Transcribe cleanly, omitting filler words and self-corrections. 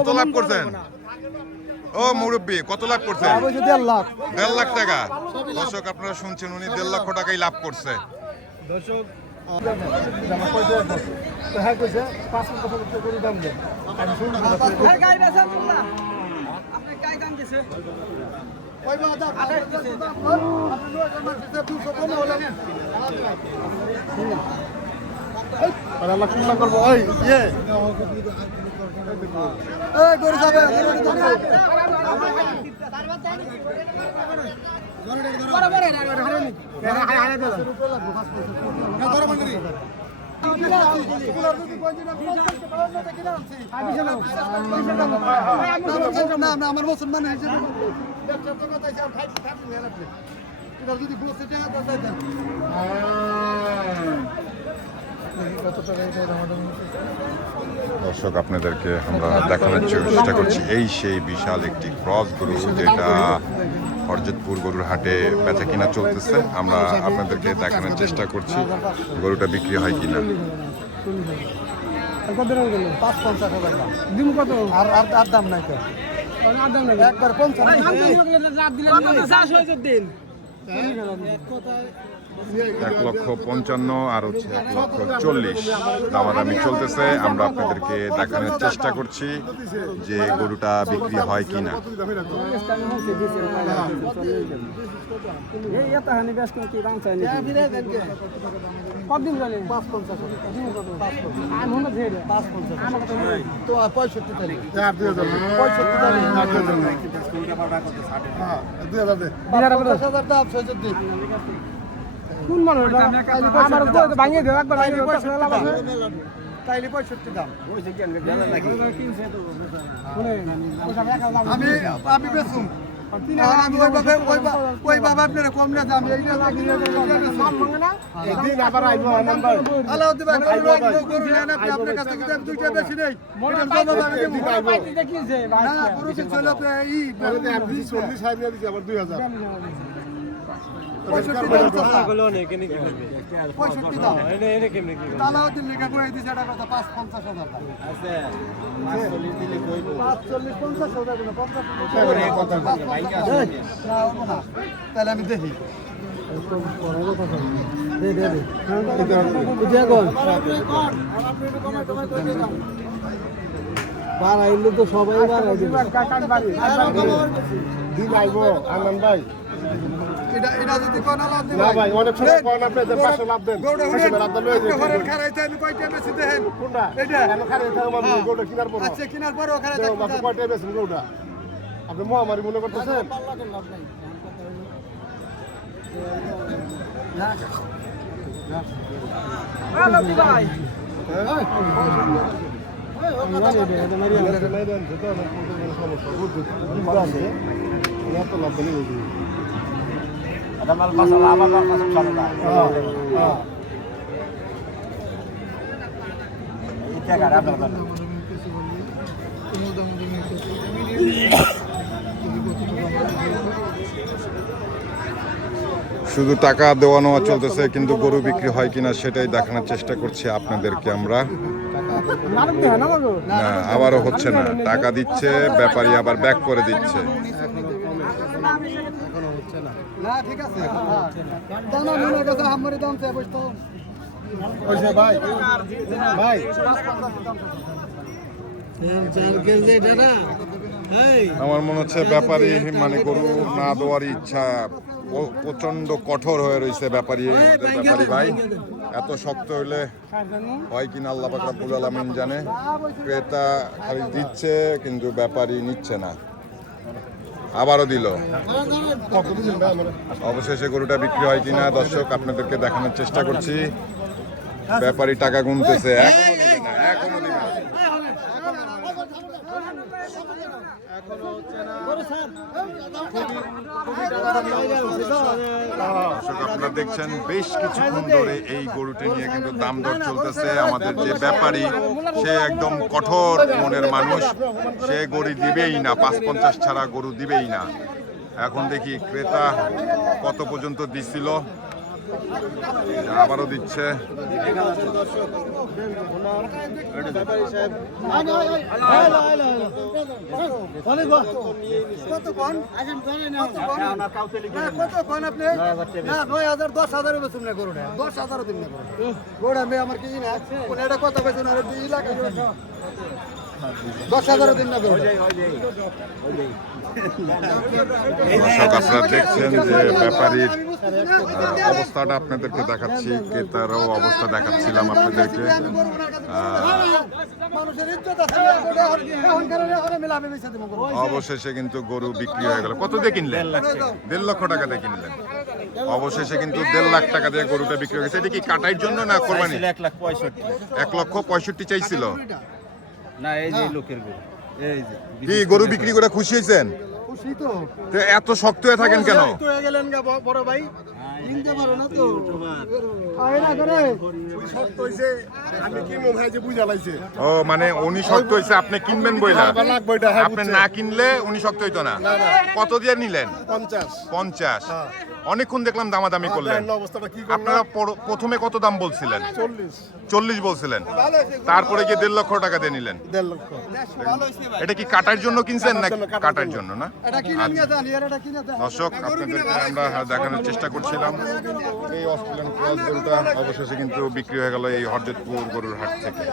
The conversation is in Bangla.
কত লাভ করছেন? ও মুরব্বী, কত লাভ করছেন? 1.5 লাখ টাকা। দর্শক আপনারা শুনছেন, উনি 1.5 লক্ষ টাকাই লাভ করছে। দর্শক করবো আমার মুসলমান হিসেবে দর্শক আপনাদেরকে আমরা দেখানোর চেষ্টা করছি, এই সেই বিশাল একটি ক্রস গরু যেটা হরজতপুর গরুর হাটে বেচা কিনা চলতেছে। আমরা আপনাদেরকে দেখানোর চেষ্টা করছি গরুটা বিক্রি হয় কিনা। দাম নাই তো, একবার 1,55,000 আর হচ্ছে 1,40,000 দামাদামি চলতেছে। আমরা আপনাদেরকে দেখানোর চেষ্টা করছি যে গরুটা বিক্রি হয় কিনা। কোন মানুষ আমার ভাঙিয়ে দেবো একবার তাইলে 65 দাম। আমি বেচুম ওই বাবা আপনার কম না দাম আপনার কাছে দুইটা বেশি নেই। আবার 2000 তাহলে আমি দেখি বাড়াইলে তো সবাই আনন্দ ভাই। এটা যদি কোন লাভ দিই ভাই, অনেক সময় কোন আপনি 500 লাভ দেন, লাভ দেন লয়ে যাবেন। খারাইতে আমি কয়টা বেশি দেন কোনটা? এটা আমি খারাইতে আমি গোটা কিনার পর। আচ্ছা কিনার পর খারাইতে আপনি কয়টা বেশি গোটা? আপনি মহামারী মনে করতেছেন? লাভ নাই। হ্যালো ভাই। শুধু টাকা দেওয়া নেওয়া চলতেছে, কিন্তু গরু বিক্রি হয় কিনা সেটাই দেখানোর চেষ্টা করছি আপনাদেরকে আমরা। না, আবারও হচ্ছে না, টাকা দিচ্ছে ব্যাপারী আবার ব্যাক করে দিচ্ছে। আমার মনে হচ্ছে ব্যাপারী মানে গরু না দেওয়ার ইচ্ছা, প্রচন্ড কঠোর হয়ে রয়েছে ব্যাপারী। ব্যাপারী ভাই এত শক্ত হইলে হয় কিনা আল্লাহ পাক রব্বুল আলামিন জানে। ক্রেতা খালি দিচ্ছে কিন্তু ব্যাপারী নিচ্ছে না। আবারও দিল। অবশেষে গরুটা বিক্রি হয় কিনা দর্শক আপনাদেরকে দেখানোর চেষ্টা করছি। ব্যাপারী টাকা গুনতেছে, এখনো দিবে না, এখনো দিবে না। আপনারা দেখছেন বেশ কিছুক্ষণ ধরে এই গরুটি নিয়ে কিন্তু দাম দর চলতেছে। আমাদের যে ব্যাপারী সে একদম কঠোর মনের মানুষ, সে গরু দিবেই না, 550 ছাড়া গরু দিবেই না। এখন দেখি ক্রেতা কত পর্যন্ত দিছিল। আবারও দিচ্ছে। দর্শক আপনারা দেখছেন যে ব্যাপারীর অবস্থাটা আপনাদেরকে দেখাচ্ছি, ক্রেতারও অবস্থা দেখাচ্ছিলাম আপনাদেরকে। অবশেষে কিন্তু গরু বিক্রি হয়ে গেল। কত দিয়ে কিনলেন? 1.5 লক্ষ টাকা দিয়ে কিনলেন। অবশেষে কিন্তু 1.5 লাখ টাকা দিয়ে গরুটা বিক্রি হয়ে গেছে। এটা কি কাটাইর জন্য না কোরবানি? 1,65,000 চাইছিল। না এই যে লোকের গরু, এই যে কি গরু বিক্রি করে খুশি হয়েছেন? তো এত শক্ত হয়ে থাকেন কেন? বড় ভাই কিনতে পারো না তো আমি কি মনে হয় যে বুঝা লাইছে। ও মানে উনি শক্ত হয়েছে, আপনি কিনবেন বইলা? আপনি না কিনলে উনি শক্ত হইতো না। কত দিয়ে নিলেন? 50। অনেকক্ষণ দেখলাম দামাদামি করলেন। আপনারা প্রথমে কত দাম বলছিলেন? 40 বলছিলেন, তারপরে গিয়ে 1.5 লক্ষ টাকা দিয়ে নিলেন। এটা কি কাটার জন্য কিনছেন না কাটার জন্য? না দর্শক আপনাদেরকে আমরা দেখানোর চেষ্টা করছিলাম এই অস্ট্রেলিয়ান ক্রস গরুটা অবশেষে কিন্তু বিক্রি হয়ে গেল এই হরজতপুর গরুর হাট থেকে।